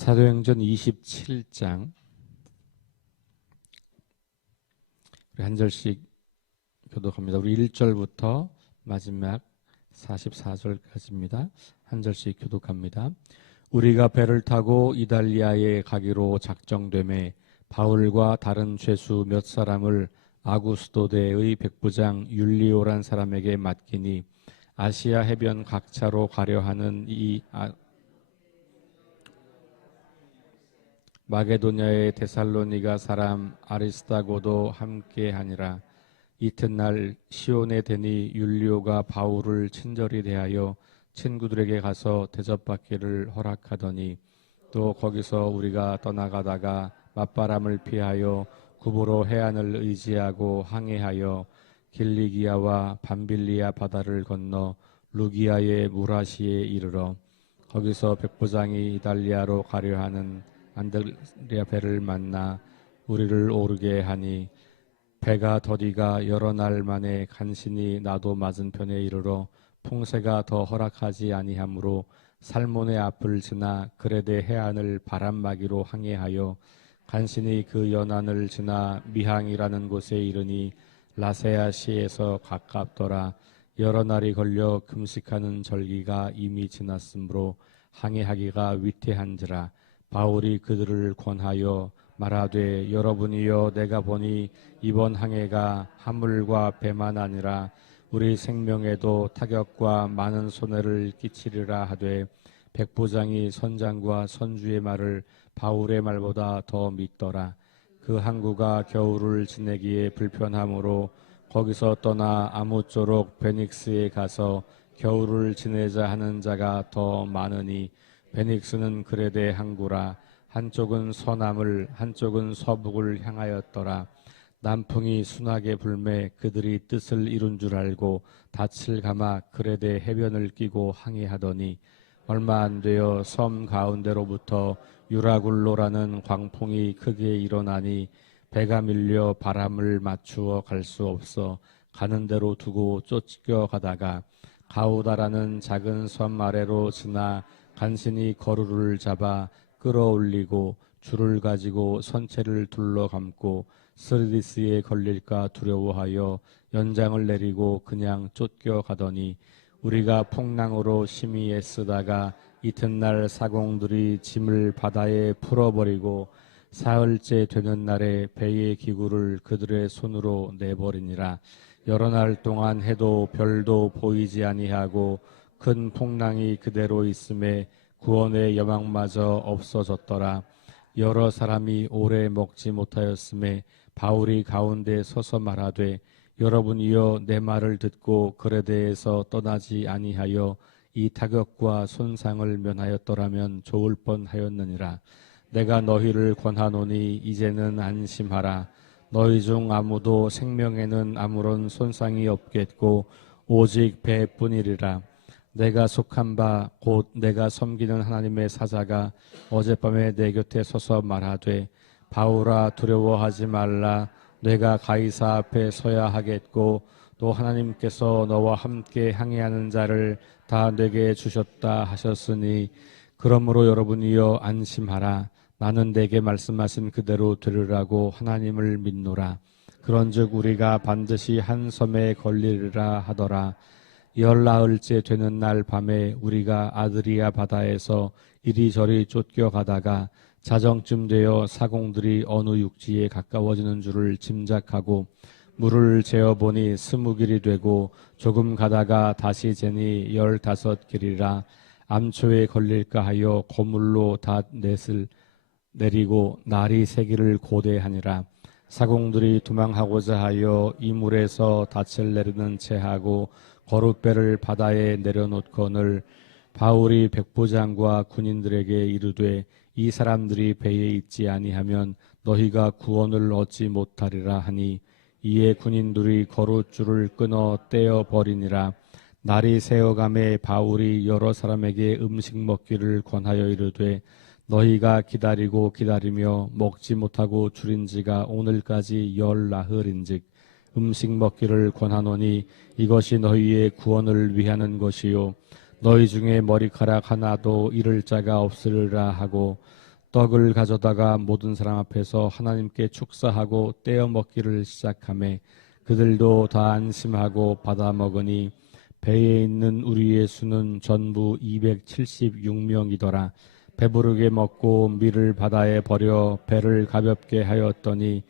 사도행전 27장 우리 한 절씩 교독합니다. 우리 1절부터 마지막 44절까지입니다. 한 절씩 교독합니다. 우리가 배를 타고 이달리아에 가기로 작정되매 바울과 다른 죄수 몇 사람을 아구스도대의 백부장 율리오란 사람에게 맡기니 아시아 해변 각차로 가려 하는 이 마게도냐의 데살로니가 사람 아리스다고도 함께하니라. 이튿날 시온에 대니 율리오가 바울을 친절히 대하여 친구들에게 가서 대접받기를 허락하더니 또 거기서 우리가 떠나가다가 맞바람을 피하여 구보로 해안을 의지하고 항해하여 길리기아와 밤빌리아 바다를 건너 루기아의 무라시에 이르러 거기서 백부장이 이달리아로 가려 하는 안드레아 배를 만나 우리를 오르게 하니 배가 더디가 여러 날 만에 간신히 나도 맞은편에 이르러 풍세가 더 허락하지 아니하므로 살몬의 앞을 지나 그레데 해안을 바람막이로 항해하여 간신히 그 연안을 지나 미항이라는 곳에 이르니 라세아시에서 가깝더라. 여러 날이 걸려 금식하는 절기가 이미 지났으므로 항해하기가 위태한지라. 바울이 그들을 권하여 말하되 여러분이여 내가 보니 이번 항해가 화물과 배만 아니라 우리 생명에도 타격과 많은 손해를 끼치리라 하되 백부장이 선장과 선주의 말을 바울의 말보다 더 믿더라. 그 항구가 겨울을 지내기에 불편하므로 거기서 떠나 아무쪼록 베닉스에 가서 겨울을 지내자 하는 자가 더 많으니 베닉스는 그레데 항구라. 한쪽은 서남을 한쪽은 서북을 향하였더라. 남풍이 순하게 불매 그들이 뜻을 이룬 줄 알고 닻을 감아 그레데 해변을 끼고 항해하더니 얼마 안 되어 섬 가운데로부터 유라굴로라는 광풍이 크게 일어나니 배가 밀려 바람을 맞추어 갈 수 없어 가는 대로 두고 쫓겨가다가 가우다라는 작은 섬 아래로 지나 간신히 거루를 잡아 끌어올리고 줄을 가지고 선체를 둘러감고 스르디스에 걸릴까 두려워하여 연장을 내리고 그냥 쫓겨가더니 우리가 풍랑으로 심히 애쓰다가 이튿날 사공들이 짐을 바다에 풀어버리고 사흘째 되는 날에 배의 기구를 그들의 손으로 내버리니라. 여러 날 동안 해도 별도 보이지 아니하고 큰 풍랑이 그대로 있음에 구원의 여망마저 없어졌더라. 여러 사람이 오래 먹지 못하였음에 바울이 가운데 서서 말하되 여러분이여 내 말을 듣고 그레데에서 떠나지 아니하여 이 타격과 손상을 면하였더라면 좋을 뻔하였느니라. 내가 너희를 권하노니 이제는 안심하라. 너희 중 아무도 생명에는 아무런 손상이 없겠고 오직 배뿐이리라. 내가 속한 바 곧 내가 섬기는 하나님의 사자가 어젯밤에 내 곁에 서서 말하되 바울아 두려워하지 말라. 내가 가이사 앞에 서야 하겠고 또 하나님께서 너와 함께 항해하는 자를 다 내게 주셨다 하셨으니 그러므로 여러분이여 안심하라. 나는 내게 말씀하신 그대로 들으라고 하나님을 믿노라. 그런즉 우리가 반드시 한 섬에 걸리리라 하더라. 열나흘째 되는 날 밤에 우리가 아드리아 바다에서 이리저리 쫓겨가다가 자정쯤 되어 사공들이 어느 육지에 가까워지는 줄을 짐작하고 물을 재어보니 20길이 되고 조금 가다가 다시 재니 15길이라. 암초에 걸릴까 하여 고물로 닷넷을 내리고 날이 새기를 고대하니라. 사공들이 도망하고자 하여 이 물에서 닻을 내리는 채 하고 거룻배를 바다에 내려놓거늘 바울이 백부장과 군인들에게 이르되 이 사람들이 배에 있지 아니하면 너희가 구원을 얻지 못하리라 하니 이에 군인들이 거룻줄을 끊어 떼어 버리니라. 날이 새어감에 바울이 여러 사람에게 음식 먹기를 권하여 이르되 너희가 기다리고 기다리며 먹지 못하고 줄인 지가 오늘까지 열나흘인즉 음식 먹기를 권하노니 이것이 너희의 구원을 위하는 것이요 너희 중에 머리카락 하나도 잃을 자가 없으리라 하고 떡을 가져다가 모든 사람 앞에서 하나님께 축사하고 떼어 먹기를 시작하매 그들도 다 안심하고 받아 먹으니 배에 있는 우리의 수는 전부 276명이더라. 배부르게 먹고 밀을 바다에 버려 배를 가볍게 하였더니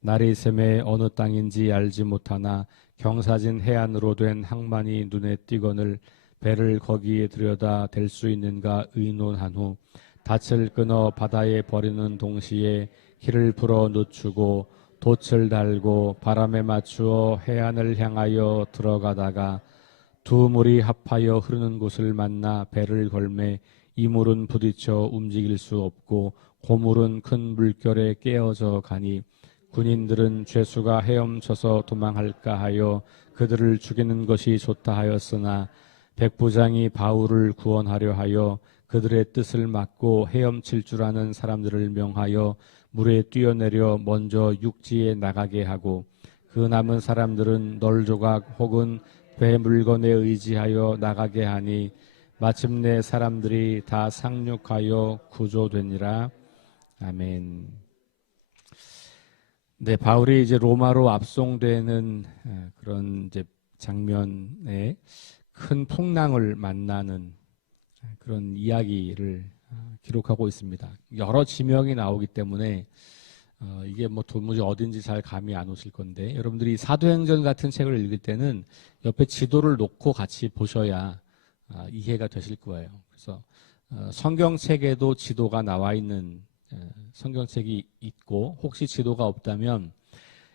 날이 새매 어느 땅인지 알지 못하나 경사진 해안으로 된 항만이 눈에 띄거늘 배를 거기에 들여다 댈 수 있는가 의논한 후 닻을 끊어 바다에 버리는 동시에 길을 풀어 늦추고 돛을 달고 바람에 맞추어 해안을 향하여 들어가다가 두 물이 합하여 흐르는 곳을 만나 배를 걸매 이 물은 부딪혀 움직일 수 없고 고물은 큰 물결에 깨어져 가니 군인들은 죄수가 헤엄쳐서 도망할까 하여 그들을 죽이는 것이 좋다 하였으나 백부장이 바울을 구원하려 하여 그들의 뜻을 막고 헤엄칠 줄 아는 사람들을 명하여 물에 뛰어내려 먼저 육지에 나가게 하고 그 남은 사람들은 널조각 혹은 배 물건에 의지하여 나가게 하니 마침내 사람들이 다 상륙하여 구조되니라. 아멘. 네, 바울이 이제 로마로 압송되는 그런 이제 장면에 큰 풍랑을 만나는 그런 이야기를 기록하고 있습니다. 여러 지명이 나오기 때문에 이게 뭐 도무지 어딘지 잘 감이 안 오실 건데 여러분들이 사도행전 같은 책을 읽을 때는 옆에 지도를 놓고 같이 보셔야 이해가 되실 거예요. 그래서 성경책에도 지도가 나와 있는 성경책이 있고 혹시 지도가 없다면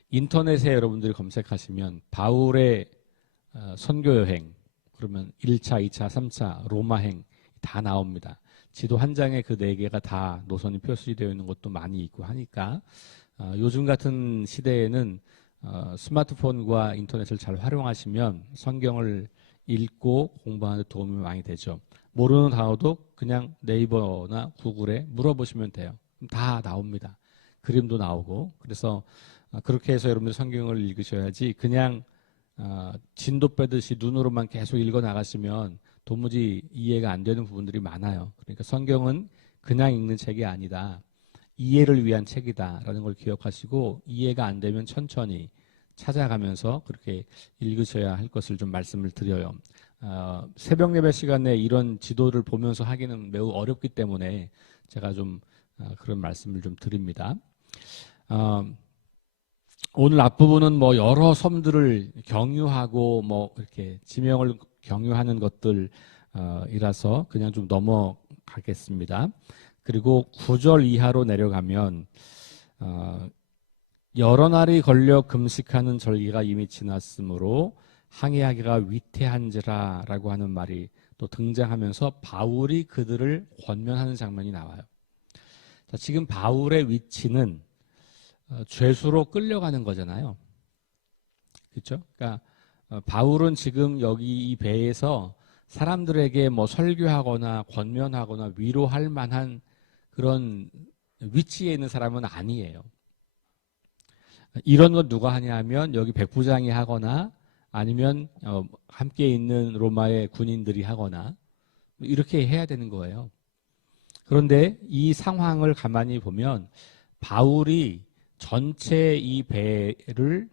인터넷에 여러분들이 검색하시면 바울의 선교 여행 그러면 1차, 2차, 3차 로마행 다 나옵니다. 지도 한 장에 그 4개가 다 노선이 표시되어 있는 것도 많이 있고 하니까 요즘 같은 시대에는 스마트폰과 인터넷을 잘 활용하시면 성경을 읽고 공부하는 데 도움이 많이 되죠. 모르는 단어도 그냥 네이버나 구글에 물어보시면 돼요. 다 나옵니다. 그림도 나오고. 그래서 그렇게 해서 여러분들 성경을 읽으셔야지 그냥 진도 빼듯이 눈으로만 계속 읽어 나가시면 도무지 이해가 안 되는 부분들이 많아요. 그러니까 성경은 그냥 읽는 책이 아니다. 이해를 위한 책이다라는 걸 기억하시고 이해가 안 되면 천천히 찾아가면서 그렇게 읽으셔야 할 것을 좀 말씀을 드려요. 새벽 예배 시간에 이런 지도를 보면서 하기는 매우 어렵기 때문에 제가 좀 그런 말씀을 좀 드립니다. 오늘 앞부분은 뭐 여러 섬들을 경유하고 뭐 이렇게 지명을 경유하는 것들 이라서 그냥 좀 넘어가겠습니다. 그리고 9절 이하로 내려가면 여러 날이 걸려 금식하는 절기가 이미 지났으므로 항해하기가 위태한지라 라고 하는 말이 또 등장하면서 바울이 그들을 권면하는 장면이 나와요. 자, 지금 바울의 위치는 죄수로 끌려가는 거잖아요. 그렇죠? 그러니까 바울은 지금 여기 이 배에서 사람들에게 뭐 설교하거나 권면하거나 위로할 만한 그런 위치에 있는 사람은 아니에요. 이런 건 누가 하냐 하면 여기 백부장이 하거나 아니면 함께 있는 로마의 군인들이 하거나 이렇게 해야 되는 거예요. 그런데 이 상황을 가만히 보면 바울이 전체 이 배를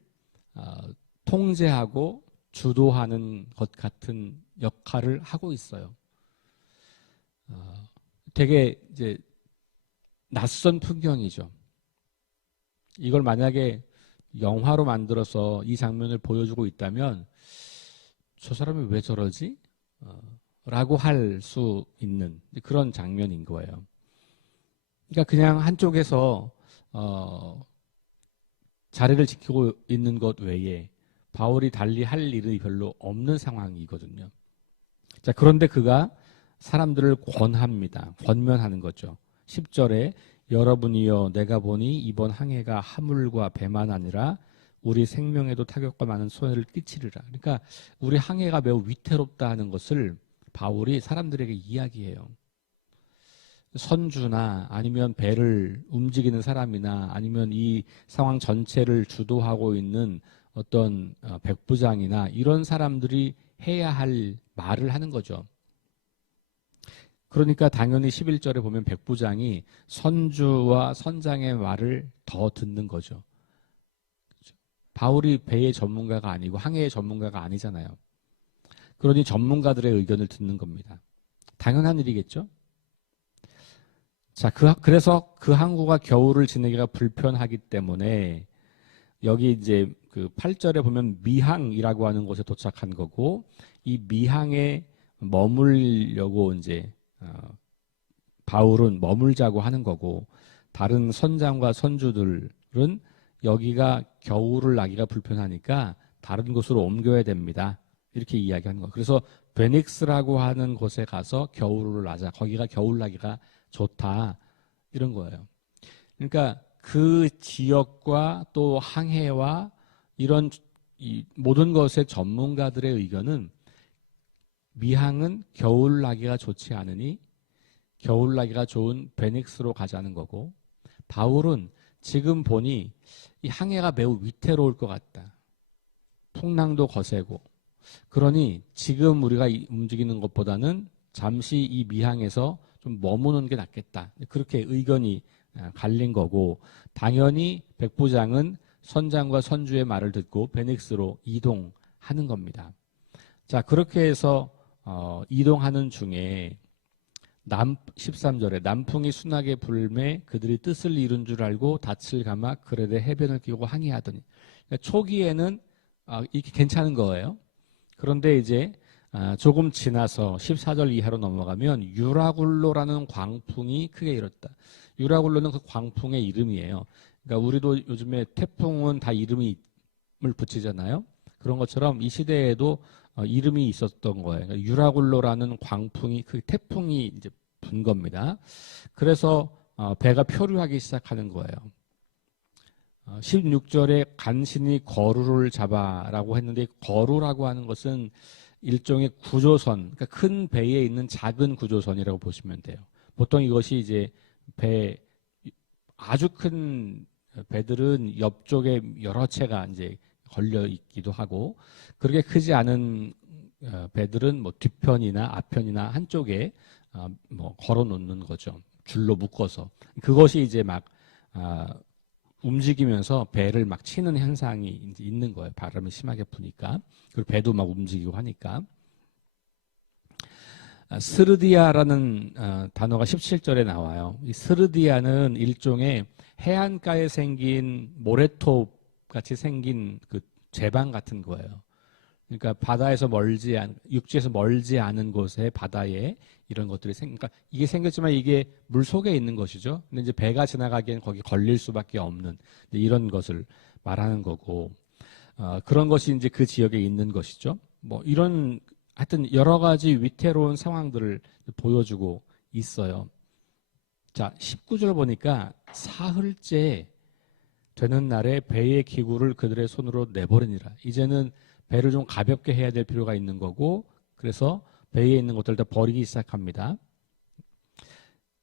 통제하고 주도하는 것 같은 역할을 하고 있어요. 되게 이제 낯선 풍경이죠. 이걸 만약에 영화로 만들어서 이 장면을 보여주고 있다면 저 사람이 왜 저러지? 라고 할 수 있는 그런 장면인 거예요. 그러니까 그냥 한쪽에서 자리를 지키고 있는 것 외에 바울이 달리 할 일이 별로 없는 상황이거든요. 자, 그런데 그가 사람들을 권합니다. 권면하는 거죠. 10절에 여러분이여 내가 보니 이번 항해가 화물과 배만 아니라 우리 생명에도 타격과 많은 손해를 끼치리라. 그러니까 우리 항해가 매우 위태롭다 하는 것을 바울이 사람들에게 이야기해요. 선주나 아니면 배를 움직이는 사람이나 아니면 이 상황 전체를 주도하고 있는 어떤 백부장이나 이런 사람들이 해야 할 말을 하는 거죠. 그러니까 당연히 11절에 보면 백부장이 선주와 선장의 말을 더 듣는 거죠. 바울이 배의 전문가가 아니고 항해의 전문가가 아니잖아요. 그러니 전문가들의 의견을 듣는 겁니다. 당연한 일이겠죠? 자, 그래서 그 항구가 겨울을 지내기가 불편하기 때문에 여기 이제 그 8절에 보면 미항이라고 하는 곳에 도착한 거고, 이 미항에 머물려고 이제 바울은 머물자고 하는 거고, 다른 선장과 선주들은 여기가 겨울을 나기가 불편하니까 다른 곳으로 옮겨야 됩니다. 이렇게 이야기하는 거예요. 그래서 베닉스라고 하는 곳에 가서 겨울을 나자. 거기가 겨울 나기가 좋다. 이런 거예요. 그러니까 그 지역과 또 항해와 이런 이 모든 것의 전문가들의 의견은 미항은 겨울 나기가 좋지 않으니 겨울 나기가 좋은 베닉스로 가자는 거고, 바울은 지금 보니 이 항해가 매우 위태로울 것 같다. 풍랑도 거세고. 그러니 지금 우리가 움직이는 것보다는 잠시 이 미항에서 좀 머무는 게 낫겠다. 그렇게 의견이 갈린 거고, 당연히 백부장은 선장과 선주의 말을 듣고 베닉스로 이동하는 겁니다. 자, 그렇게 해서 이동하는 중에 13절에 남풍이 순하게 불매 그들이 뜻을 이룬 줄 알고 닻을 감아 그레데 해변을 끼고 항해하더니. 그러니까 초기에는 이게 괜찮은 거예요. 그런데 이제 조금 지나서 14절 이하로 넘어가면 유라굴로라는 광풍이 크게 일었다. 유라굴로는 그 광풍의 이름이에요. 그러니까 우리도 요즘에 태풍은 다 이름을 붙이잖아요. 그런 것처럼 이 시대에도 이름이 있었던 거예요. 그러니까 유라굴로라는 광풍이, 그 태풍이 이제 분 겁니다. 그래서 배가 표류하기 시작하는 거예요. 16절에 간신히 거루를 잡아라고 했는데, 거루라고 하는 것은 일종의 구조선, 그러니까 큰 배에 있는 작은 구조선이라고 보시면 돼요. 보통 이것이 이제 아주 큰 배들은 옆쪽에 여러 채가 이제 걸려 있기도 하고, 그렇게 크지 않은 배들은 뭐 뒷편이나 앞편이나 한쪽에 뭐 걸어 놓는 거죠. 줄로 묶어서. 그것이 이제 막 움직이면서 배를 막 치는 현상이 이제 있는 거예요. 바람이 심하게 부니까. 그리고 배도 막 움직이고 하니까. 스르디아라는 단어가 17절에 나와요. 이 스르디아는 일종의 해안가에 생긴 모래톱 같이 생긴 그 제방 같은 거예요. 그러니까 바다에서 육지에서 멀지 않은 곳에 바다에 이런 것들이 그러니까 이게 생겼지만 이게 물 속에 있는 것이죠. 근데 이제 배가 지나가기엔 거기 걸릴 수밖에 없는 이런 것을 말하는 거고, 그런 것이 이제 그 지역에 있는 것이죠. 뭐 이런 하여튼 여러 가지 위태로운 상황들을 보여주고 있어요. 자, 19절 보니까 사흘째 되는 날에 배의 기구를 그들의 손으로 내버리니라. 이제는 배를 좀 가볍게 해야 될 필요가 있는 거고, 그래서 배에 있는 것들 다 버리기 시작합니다.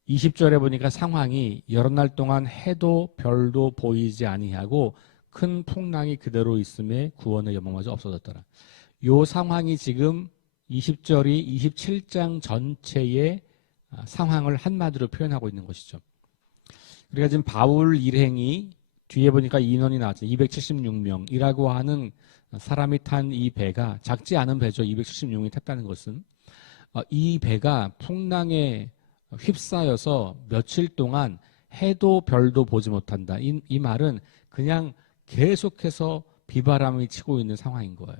20절에 보니까 상황이 여러 날 동안 해도 별도 보이지 아니하고 큰 풍랑이 그대로 있음에 구원의 여망마저 없어졌더라. 요 상황이 지금 20절이 27장 전체의 상황을 한마디로 표현하고 있는 것이죠. 우리가 지금 바울 일행이 뒤에 보니까 인원이 나왔죠. 276명이라고 하는 사람이 탄 이 배가 작지 않은 배죠. 276명이 탔다는 것은 이 배가 풍랑에 휩싸여서 며칠 동안 해도 별도 보지 못한다. 이 말은 그냥 계속해서 비바람이 치고 있는 상황인 거예요.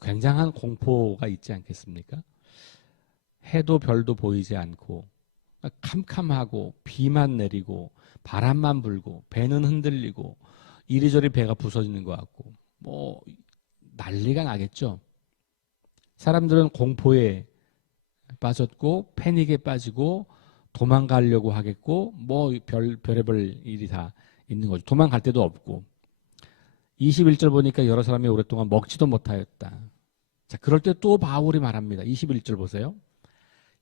굉장한 공포가 있지 않겠습니까? 해도 별도 보이지 않고 캄캄하고 비만 내리고 바람만 불고 배는 흔들리고 이리저리 배가 부서지는 것 같고 뭐 난리가 나겠죠. 사람들은 공포에 빠졌고 패닉에 빠지고 도망가려고 하겠고 뭐 별의별 일이 다 있는 거죠. 도망갈 데도 없고. 21절 보니까 여러 사람이 오랫동안 먹지도 못하였다. 자, 그럴 때 또 바울이 말합니다. 21절 보세요.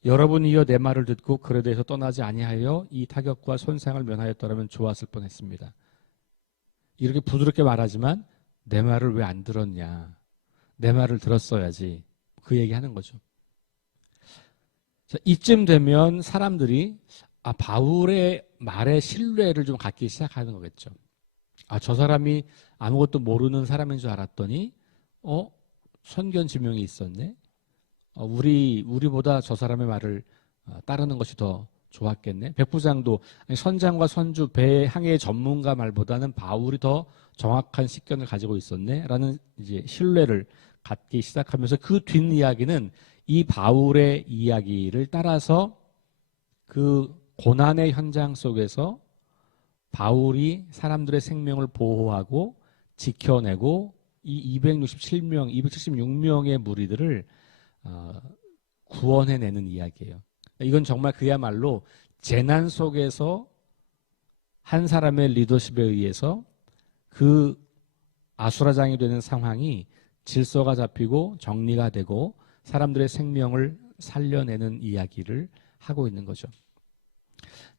여러분이여 내 말을 듣고 그레데에서 떠나지 아니하여 이 타격과 손상을 면하였더라면 좋았을 뻔했습니다. 이렇게 부드럽게 말하지만 내 말을 왜 안 들었냐. 내 말을 들었어야지. 그 얘기하는 거죠. 자, 이쯤 되면 사람들이 바울의 말에 신뢰를 좀 갖기 시작하는 거겠죠. 저 사람이 아무것도 모르는 사람인 줄 알았더니 선견 지명이 있었네. 우리보다 저 사람의 말을 따르는 것이 더 좋았겠네. 백부장도 선장과 선주 배항의 전문가 말보다는 바울이 더 정확한 식견을 가지고 있었네라는 이제 신뢰를 갖기 시작하면서 그 뒷이야기는 이 바울의 이야기를 따라서 그 고난의 현장 속에서 바울이 사람들의 생명을 보호하고 지켜내고 이 267명, 276명의 무리들을 구원해내는 이야기예요. 이건 정말 그야말로 재난 속에서 한 사람의 리더십에 의해서 그 아수라장이 되는 상황이 질서가 잡히고 정리가 되고 사람들의 생명을 살려내는 이야기를 하고 있는 거죠.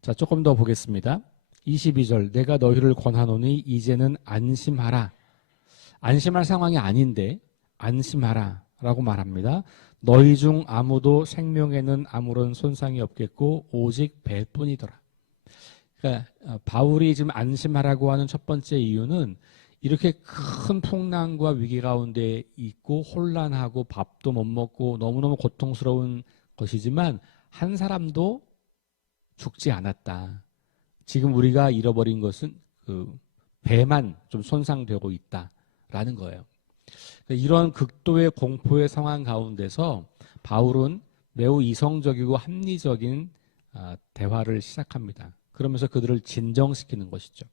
자, 조금 더 보겠습니다. 22절, 내가 너희를 권하노니 이제는 안심하라. 안심할 상황이 아닌데 안심하라 라고 말합니다. 너희 중 아무도 생명에는 아무런 손상이 없겠고 오직 배뿐이더라. 그러니까 바울이 지금 안심하라고 하는 첫 번째 이유는 이렇게 큰 풍랑과 위기 가운데 있고 혼란하고 밥도 못 먹고 너무너무 고통스러운 것이지만 한 사람도 죽지 않았다. 지금 우리가 잃어버린 것은 그 배만 좀 손상되고 있다라는 거예요. 이런 극도의 공포의 상황 가운데서 바울은 매우 이성적이고 합리적인 대화를 시작합니다. 그러면서 그들을 진정시키는 것이죠.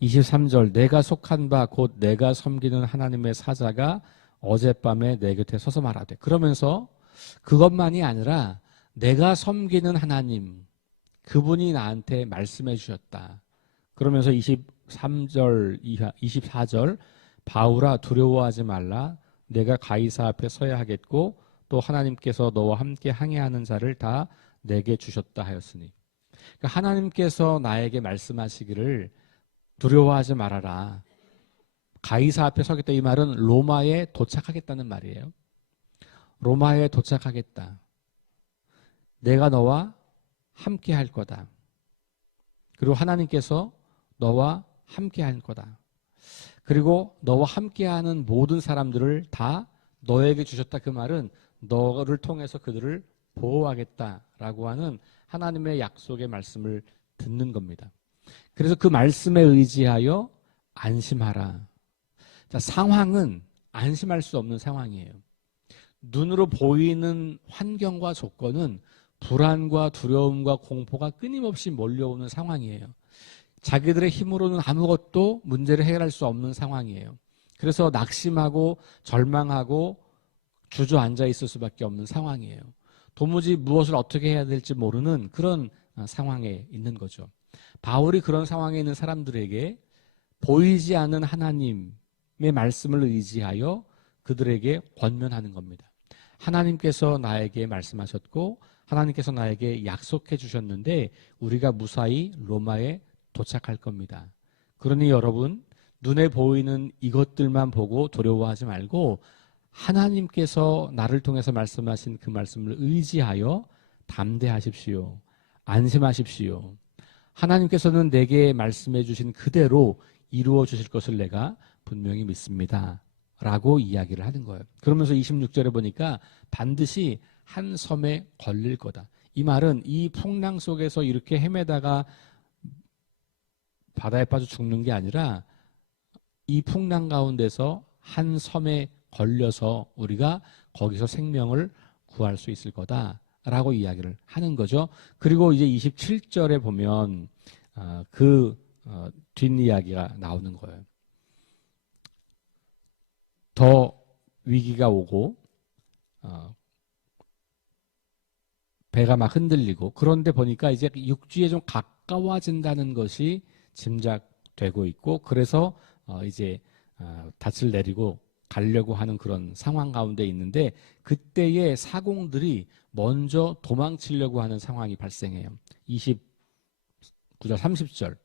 23절, 내가 속한 바 곧 내가 섬기는 하나님의 사자가 어젯밤에 내 곁에 서서 말하되. 그러면서 그것만이 아니라 내가 섬기는 하나님, 그분이 나한테 말씀해 주셨다. 그러면서 23절 이하 24절, 바울아 두려워하지 말라. 내가 가이사 앞에 서야 하겠고 또 하나님께서 너와 함께 항해하는 자를 다 내게 주셨다 하였으니. 그러니까 하나님께서 나에게 말씀하시기를 두려워하지 말아라. 가이사 앞에 서겠다, 이 말은 로마에 도착하겠다는 말이에요. 로마에 도착하겠다. 내가 너와 함께 할 거다. 그리고 하나님께서 너와 함께 할 거다. 그리고 너와 함께하는 모든 사람들을 다 너에게 주셨다. 그 말은 너를 통해서 그들을 보호하겠다라고 하는 하나님의 약속의 말씀을 듣는 겁니다. 그래서 그 말씀에 의지하여 안심하라. 자, 상황은 안심할 수 없는 상황이에요. 눈으로 보이는 환경과 조건은 불안과 두려움과 공포가 끊임없이 몰려오는 상황이에요. 자기들의 힘으로는 아무것도 문제를 해결할 수 없는 상황이에요. 그래서 낙심하고 절망하고 주저앉아 있을 수밖에 없는 상황이에요. 도무지 무엇을 어떻게 해야 될지 모르는 그런 상황에 있는 거죠. 바울이 그런 상황에 있는 사람들에게 보이지 않는 하나님의 말씀을 의지하여 그들에게 권면하는 겁니다. 하나님께서 나에게 말씀하셨고 하나님께서 나에게 약속해 주셨는데 우리가 무사히 로마에 도착할 겁니다. 그러니 여러분, 눈에 보이는 이것들만 보고 두려워하지 말고 하나님께서 나를 통해서 말씀하신 그 말씀을 의지하여 담대하십시오. 안심하십시오. 하나님께서는 내게 말씀해 주신 그대로 이루어 주실 것을 내가 분명히 믿습니다. 라고 이야기를 하는 거예요. 그러면서 26절에 보니까 반드시 한 섬에 걸릴 거다. 이 말은 이 풍랑 속에서 이렇게 헤매다가 바다에 빠져 죽는 게 아니라 이 풍랑 가운데서 한 섬에 걸려서 우리가 거기서 생명을 구할 수 있을 거다라고 이야기를 하는 거죠. 그리고 이제 27절에 보면 그 뒷이야기가 나오는 거예요. 더 위기가 오고 배가 막 흔들리고 그런데 보니까 이제 육지에 좀 가까워진다는 것이 짐작되고 있고 그래서 이제 닻을 내리고 가려고 하는 그런 상황 가운데 있는데 그때의 사공들이 먼저 도망치려고 하는 상황이 발생해요. 29절, 30절.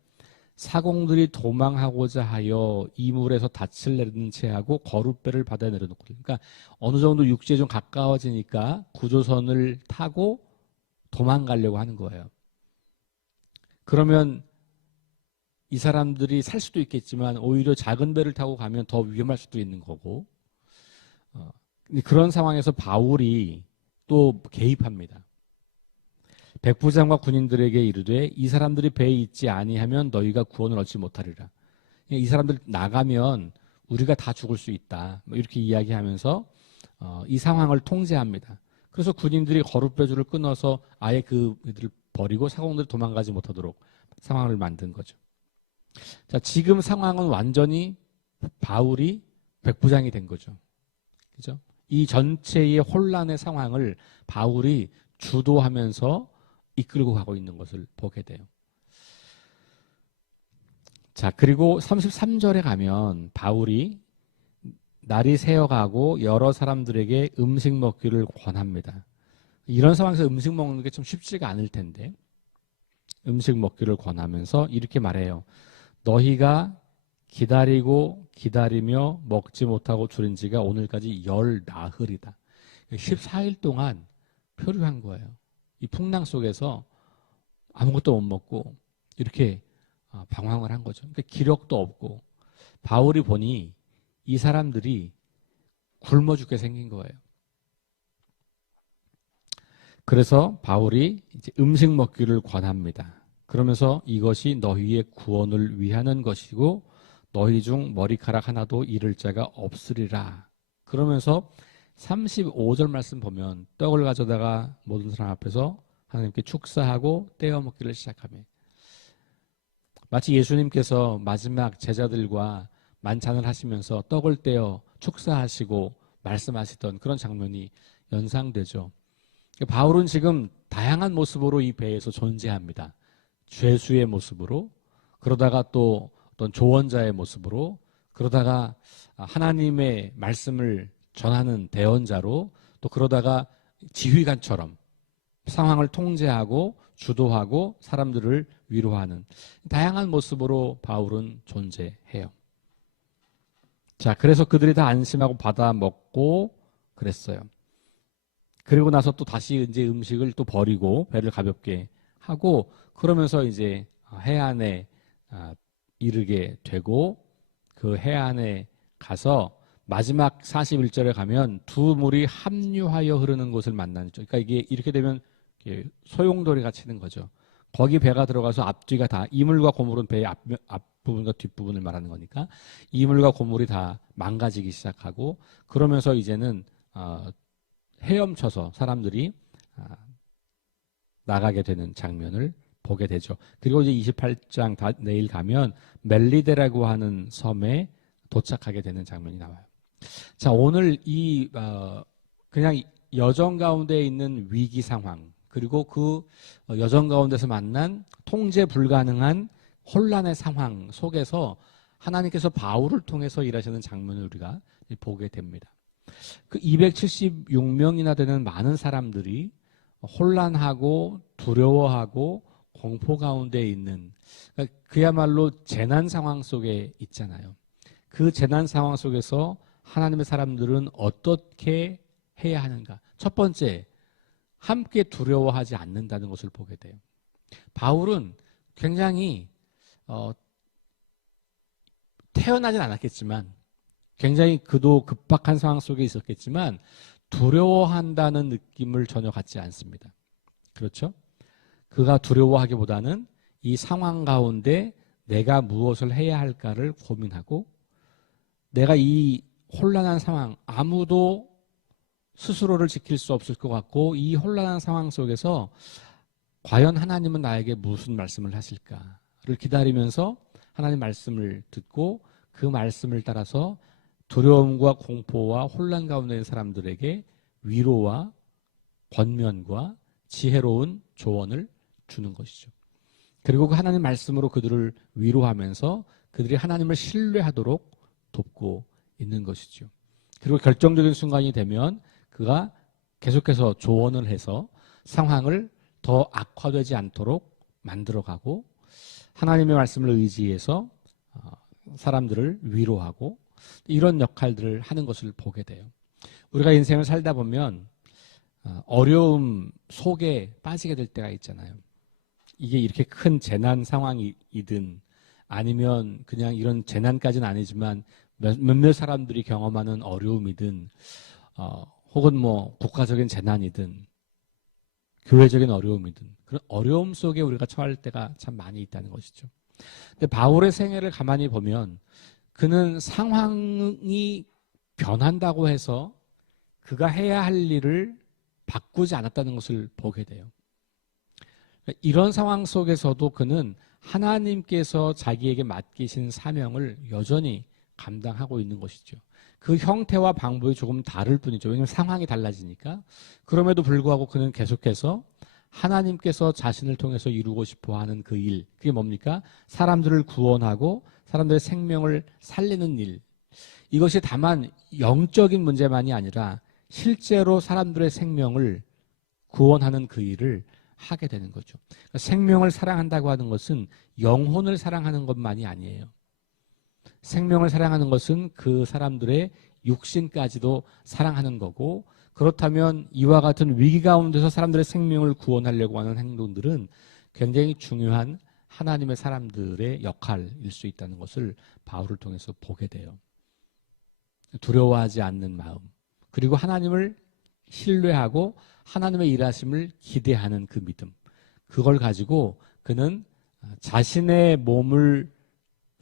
사공들이 도망하고자 하여 이물에서 닻을 내리는 채 하고 거룻배를 바다에 내려놓고. 그러니까 어느 정도 육지에 좀 가까워지니까 구조선을 타고 도망가려고 하는 거예요. 그러면 이 사람들이 살 수도 있겠지만 오히려 작은 배를 타고 가면 더 위험할 수도 있는 거고. 그런 상황에서 바울이 또 개입합니다. 백부장과 군인들에게 이르되 이 사람들이 배에 있지 아니하면 너희가 구원을 얻지 못하리라. 이 사람들 나가면 우리가 다 죽을 수 있다. 이렇게 이야기하면서 이 상황을 통제합니다. 그래서 군인들이 거룻배줄을 끊어서 아예 그들을 버리고 사공들이 도망가지 못하도록 상황을 만든 거죠. 자, 지금 상황은 완전히 바울이 백부장이 된 거죠. 그죠? 이 전체의 혼란의 상황을 바울이 주도하면서 이끌고 가고 있는 것을 보게 돼요. 자, 그리고 33절에 가면 바울이 날이 새어가고 여러 사람들에게 음식 먹기를 권합니다. 이런 상황에서 음식 먹는 게 좀 쉽지가 않을 텐데 음식 먹기를 권하면서 이렇게 말해요. 너희가 기다리고 기다리며 먹지 못하고 줄인 지가 오늘까지 10나흘이다. 14일 동안 표류한 거예요. 이 풍랑 속에서 아무것도 못 먹고 이렇게 방황을 한 거죠. 그러니까 기력도 없고 바울이 보니 이 사람들이 굶어 죽게 생긴 거예요. 그래서 바울이 이제 음식 먹기를 권합니다. 그러면서 이것이 너희의 구원을 위하는 것이고 너희 중 머리카락 하나도 잃을 자가 없으리라. 그러면서 35절 말씀 보면 떡을 가져다가 모든 사람 앞에서 하나님께 축사하고 떼어 먹기를 시작하며 마치 예수님께서 마지막 제자들과 만찬을 하시면서 떡을 떼어 축사하시고 말씀하시던 그런 장면이 연상되죠. 바울은 지금 다양한 모습으로 이 배에서 존재합니다. 죄수의 모습으로, 그러다가 또 어떤 조언자의 모습으로, 그러다가 하나님의 말씀을 전하는 대언자로, 또 그러다가 지휘관처럼 상황을 통제하고 주도하고 사람들을 위로하는 다양한 모습으로 바울은 존재해요. 자, 그래서 그들이 다 안심하고 받아 먹고 그랬어요. 그리고 나서 또 다시 이제 음식을 또 버리고 배를 가볍게 하고 그러면서 이제 해안에 이르게 되고 그 해안에 가서 마지막 41절에 가면 두 물이 합류하여 흐르는 곳을 만나죠. 그러니까 이게 이렇게 되면 소용돌이가 치는 거죠. 거기 배가 들어가서 앞뒤가 다 이물과 고물은 배의 앞부분과 뒷부분을 말하는 거니까 이물과 고물이 다 망가지기 시작하고 그러면서 이제는 헤엄쳐서 사람들이 나가게 되는 장면을 보게 되죠. 그리고 이제 28장 내일 가면 멜리데라고 하는 섬에 도착하게 되는 장면이 나와요. 자, 오늘 이 그냥 여정 가운데 있는 위기 상황 그리고 그 여정 가운데서 만난 통제 불가능한 혼란의 상황 속에서 하나님께서 바울을 통해서 일하시는 장면을 우리가 보게 됩니다. 그 276명이나 되는 많은 사람들이 혼란하고 두려워하고 공포 가운데 있는 그야말로 재난 상황 속에 있잖아요. 그 재난 상황 속에서 하나님의 사람들은 어떻게 해야 하는가? 첫 번째, 함께 두려워하지 않는다는 것을 보게 돼요. 바울은 굉장히 태어나진 않았겠지만 굉장히 그도 급박한 상황 속에 있었겠지만 두려워한다는 느낌을 전혀 갖지 않습니다. 그렇죠? 그가 두려워하기보다는 이 상황 가운데 내가 무엇을 해야 할까를 고민하고 내가 이 혼란한 상황 아무도 스스로를 지킬 수 없을 것 같고 이 혼란한 상황 속에서 과연 하나님은 나에게 무슨 말씀을 하실까를 기다리면서 하나님 말씀을 듣고 그 말씀을 따라서 두려움과 공포와 혼란 가운데 있는 사람들에게 위로와 권면과 지혜로운 조언을 주는 것이죠. 그리고 그 하나님 말씀으로 그들을 위로하면서 그들이 하나님을 신뢰하도록 돕고 있는 것이죠. 그리고 결정적인 순간이 되면 그가 계속해서 조언을 해서 상황을 더 악화되지 않도록 만들어가고 하나님의 말씀을 의지해서 사람들을 위로하고 이런 역할들을 하는 것을 보게 돼요. 우리가 인생을 살다 보면 어려움 속에 빠지게 될 때가 있잖아요. 이게 이렇게 큰 재난 상황이든 아니면 그냥 이런 재난까지는 아니지만 몇몇 사람들이 경험하는 어려움이든 혹은 뭐 국가적인 재난이든 교회적인 어려움이든 그런 어려움 속에 우리가 처할 때가 참 많이 있다는 것이죠. 근데 바울의 생애를 가만히 보면 그는 상황이 변한다고 해서 그가 해야 할 일을 바꾸지 않았다는 것을 보게 돼요. 이런 상황 속에서도 그는 하나님께서 자기에게 맡기신 사명을 여전히 감당하고 있는 것이죠. 그 형태와 방법이 조금 다를 뿐이죠. 왜냐하면 상황이 달라지니까. 그럼에도 불구하고 그는 계속해서 하나님께서 자신을 통해서 이루고 싶어 하는 그 일, 그게 뭡니까? 사람들을 구원하고 사람들의 생명을 살리는 일. 이것이 다만 영적인 문제만이 아니라 실제로 사람들의 생명을 구원하는 그 일을 하게 되는 거죠. 그러니까 생명을 사랑한다고 하는 것은 영혼을 사랑하는 것만이 아니에요. 생명을 사랑하는 것은 그 사람들의 육신까지도 사랑하는 거고, 그렇다면 이와 같은 위기 가운데서 사람들의 생명을 구원하려고 하는 행동들은 굉장히 중요한 하나님의 사람들의 역할일 수 있다는 것을 바울을 통해서 보게 돼요. 두려워하지 않는 마음, 그리고 하나님을 신뢰하고 하나님의 일하심을 기대하는 그 믿음, 그걸 가지고 그는 자신의 몸을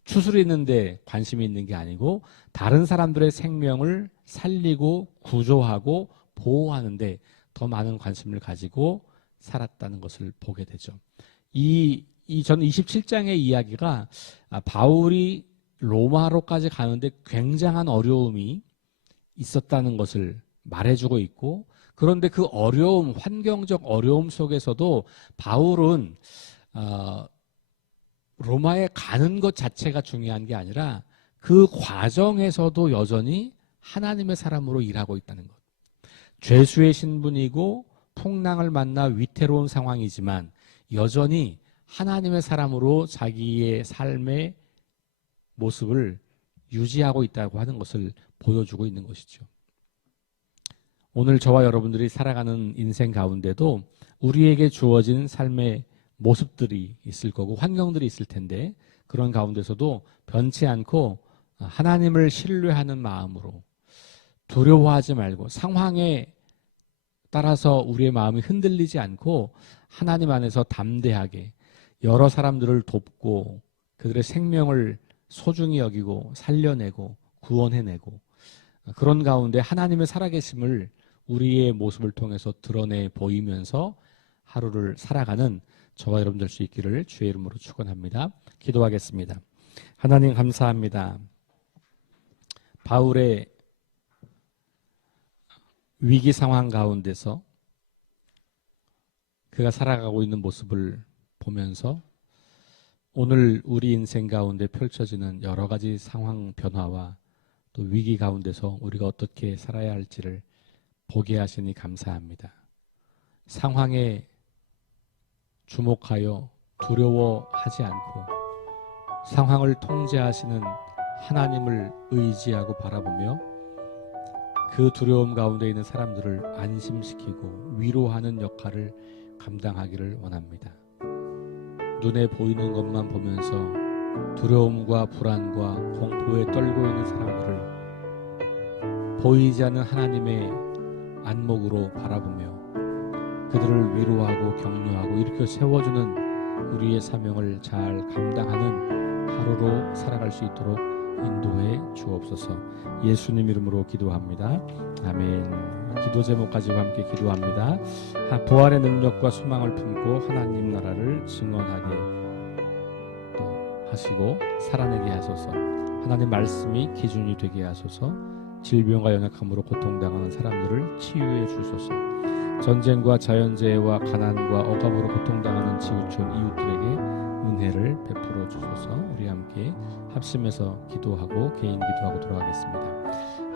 추스리는 데 관심이 있는 게 아니고 다른 사람들의 생명을 살리고 구조하고 보호하는 데 더 많은 관심을 가지고 살았다는 것을 보게 되죠. 저는 27장의 이야기가 바울이 로마로까지 가는데 굉장한 어려움이 있었다는 것을 말해주고 있고, 그런데 그 어려움, 환경적 어려움 속에서도 바울은 로마에 가는 것 자체가 중요한 게 아니라 그 과정에서도 여전히 하나님의 사람으로 일하고 있다는 것. 죄수의 신분이고 풍랑을 만나 위태로운 상황이지만 여전히 하나님의 사람으로 자기의 삶의 모습을 유지하고 있다고 하는 것을 보여주고 있는 것이죠. 오늘 저와 여러분들이 살아가는 인생 가운데도 우리에게 주어진 삶의 모습들이 있을 거고 환경들이 있을 텐데, 그런 가운데서도 변치 않고 하나님을 신뢰하는 마음으로 두려워하지 말고 상황에 따라서 우리의 마음이 흔들리지 않고 하나님 안에서 담대하게 여러 사람들을 돕고 그들의 생명을 소중히 여기고 살려내고 구원해내고, 그런 가운데 하나님의 살아계심을 우리의 모습을 통해서 드러내 보이면서 하루를 살아가는 저와 여러분 될 수 있기를 주의 이름으로 축원합니다. 기도하겠습니다. 하나님 감사합니다. 바울의 위기 상황 가운데서 그가 살아가고 있는 모습을 보면서 오늘 우리 인생 가운데 펼쳐지는 여러 가지 상황 변화와 또 위기 가운데서 우리가 어떻게 살아야 할지를 보게 하시니 감사합니다. 상황에 주목하여 두려워하지 않고 상황을 통제하시는 하나님을 의지하고 바라보며 그 두려움 가운데 있는 사람들을 안심시키고 위로하는 역할을 감당하기를 원합니다. 눈에 보이는 것만 보면서 두려움과 불안과 공포에 떨고 있는 사람들을 보이지 않는 하나님의 안목으로 바라보며 그들을 위로하고 격려하고 일으켜 세워주는 우리의 사명을 잘 감당하는 하루로 살아갈 수 있도록 인도해 주옵소서. 예수님 이름으로 기도합니다. 아멘. 기도 제목 가지고 함께 기도합니다. 부활의 능력과 소망을 품고 하나님 나라를 증언하게 하시고 살아내게 하소서. 하나님 말씀이 기준이 되게 하소서. 질병과 연약함으로 고통당하는 사람들을 치유해 주소서. 전쟁과 자연재해와 가난과 억압으로 고통당하는 지구촌 이웃들에게 은혜를 베풀어 주소서. 우리 함께 합심해서 기도하고 개인 기도하고 돌아가겠습니다.